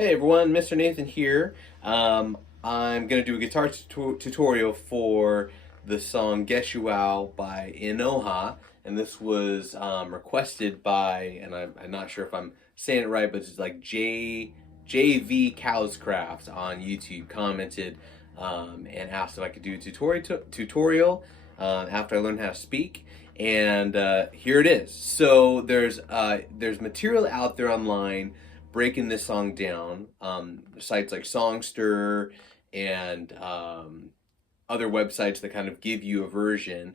Hey everyone, Mr. Nathan here. I'm going to do a guitar tutorial for the song Geshuou by Inoha, and this was requested by, and I'm not sure if I'm saying it right, but it's like JV Cowscraft on YouTube commented and asked if I could do a tutorial after I learned how to speak. And here it is. So there's material out there online breaking this song down. Sites like Songster and other websites that kind of give you a version.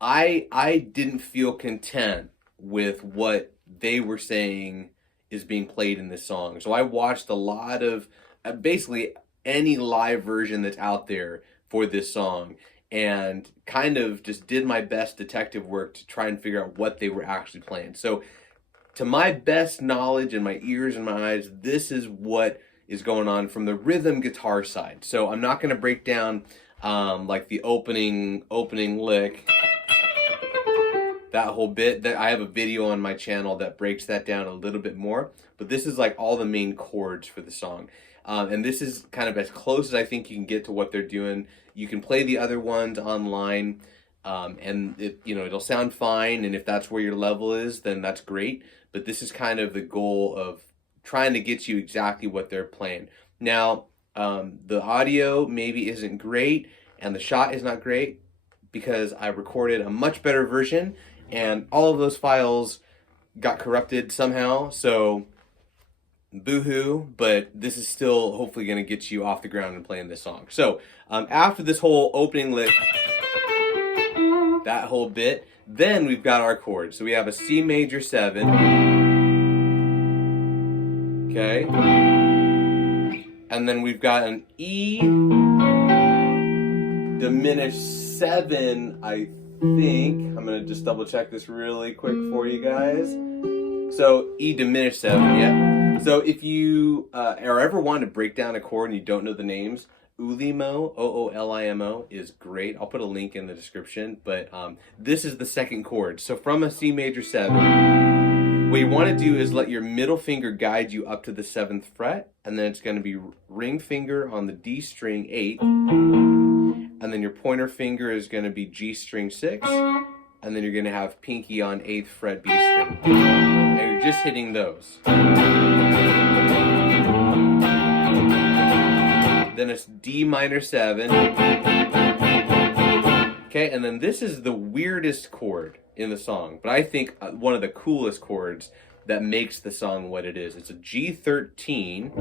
I didn't feel content with what they were saying is being played in this song. So I watched a lot of basically any live version that's out there for this song and kind of just did my best detective work to try and figure out what they were actually playing. So to my best knowledge and my ears and my eyes, this is what is going on from the rhythm guitar side. So I'm not going to break down like the opening lick, that whole bit. That I have a video on my channel that breaks that down a little bit more. But this is like all the main chords for the song. And this is kind of as close as I think you can get to what they're doing. You can play the other ones online. And it'll sound fine, and if that's where your level is, then that's great. But this is kind of the goal of trying to get you exactly what they're playing. Now, the audio maybe isn't great, and the shot is not great because I recorded a much better version, and all of those files got corrupted somehow. So, boo-hoo, but this is still hopefully going to get you off the ground and playing this song. So, after this whole opening lick, that whole bit, then we've got our chords. So we have a C major 7, okay, and then we've got an E diminished 7, I think. I'm gonna just double check this really quick for you guys. So E diminished 7, yeah. So if you are ever wanting to break down a chord and you don't know the names, Ooliimo, Oolimo, is great. I'll put a link in the description, but this is the second chord. So from a C major 7, what you want to do is let your middle finger guide you up to the 7th fret, and then it's going to be ring finger on the D string 8, and then your pointer finger is going to be G string 6, and then you're going to have pinky on 8th fret B string, and you're just hitting those. Then it's D minor 7. Okay, and then this is the weirdest chord in the song, but I think one of the coolest chords that makes the song what it is. It's a G13,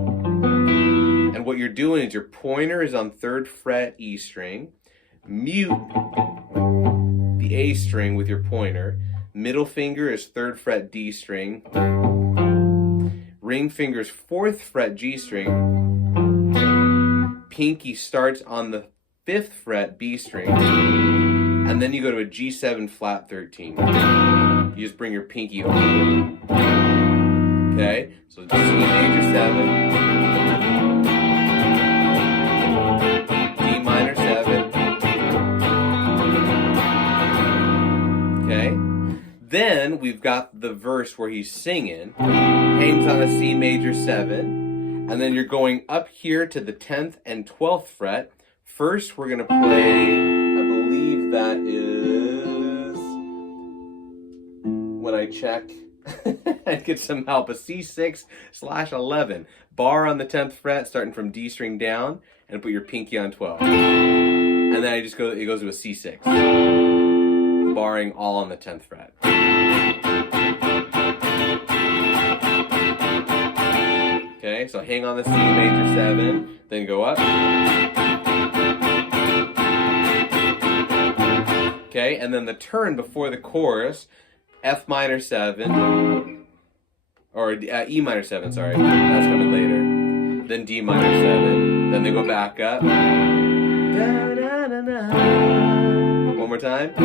and what you're doing is your pointer is on 3rd fret E string, mute the A string with your pointer, middle finger is 3rd fret D string, ring finger is 4th fret G string, pinky starts on the 5th fret B string, and then you go to a G7 flat 13. You just bring your pinky over. Okay, so C major 7, D minor 7. Okay, then we've got the verse where he's singing, hangs on a C major 7. And then you're going up here to the 10th and 12th fret. First, we're going to play, I believe that is, when I check and get some help, a C6/11. Bar on the 10th fret, starting from D string down, and put your pinky on 12. And then it goes to a C6, barring all on the 10th fret. Okay, so hang on the C major 7, then go up. Okay, and then the turn before the chorus, F minor 7, or E minor 7, sorry, that's coming later. Then D minor 7, then they go back up. Da, da, da, da. One more time.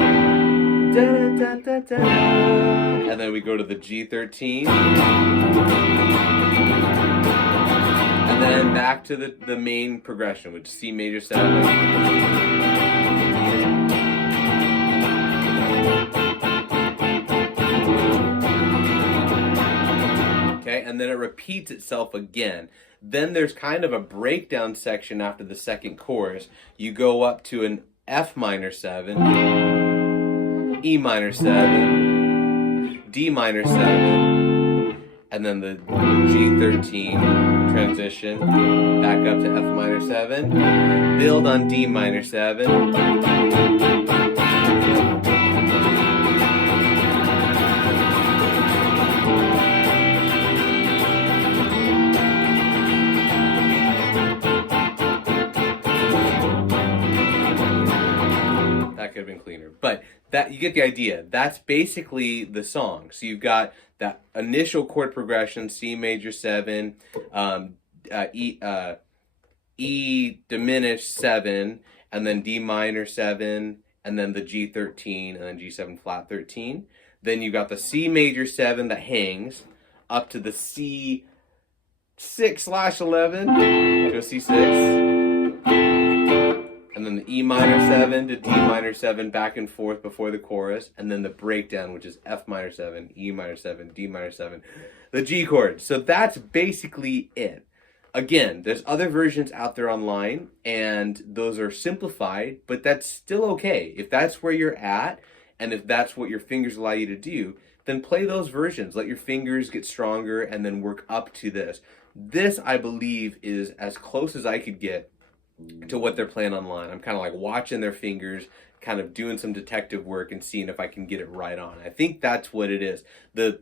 Da, da, da, da, da. And then we go to the G13. And then back to the main progression, which is C major 7. Okay, and and then it repeats itself again. Then there's kind of a breakdown section after the second chorus. You go up to an F minor 7, E minor 7, D minor 7, and then the G13 transition back up to F minor 7, build on D minor 7. Could have been cleaner, but that you get the idea. That's basically the song. So you've got that initial chord progression: C major 7, E diminished 7, and then D minor 7, and then the G13, and then G7 flat 13. Then you've got the C major 7 that hangs up to the C6/11 to a C6. And then the E minor 7 to D minor 7 back and forth before the chorus. And then the breakdown, which is F minor 7, E minor 7, D minor 7, the G chord. So that's basically it. Again, there's other versions out there online, and those are simplified, but that's still okay. If that's where you're at, and if that's what your fingers allow you to do, then play those versions. Let your fingers get stronger and then work up to this. This, I believe, is as close as I could get to what they're playing online. I'm kind of like watching their fingers, kind of doing some detective work and seeing if I can get it right on. I think that's what it is. The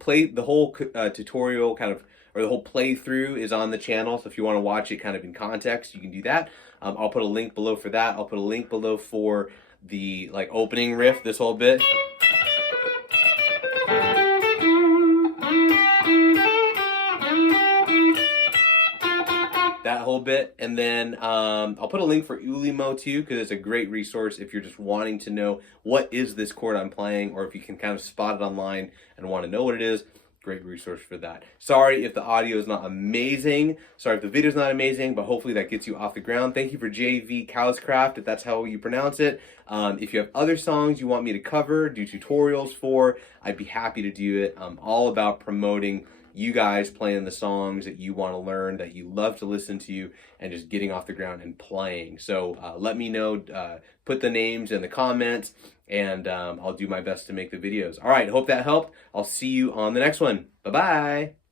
whole tutorial kind of, or the whole playthrough is on the channel. So if you want to watch it kind of in context, you can do that. I'll put a link below for that. I'll put a link below for the like opening riff, this whole bit. That whole bit, and then I'll put a link for Ooliimo too, because it's a great resource if you're just wanting to know what is this chord I'm playing, or if you can kind of spot it online and want to know what it is. Great resource for that. Sorry if the audio is not amazing. Sorry if the video is not amazing, but hopefully that gets you off the ground. Thank you for JV Cowscraft, if that's how you pronounce it. If you have other songs you want me to cover, do tutorials for, I'd be happy to do it. I'm all about promoting you guys playing the songs that you want to learn, that you love to listen to, and just getting off the ground and playing. So let me know, put the names in the comments, and I'll do my best to make the videos. All right, hope that helped. I'll see you on the next one. Bye-bye.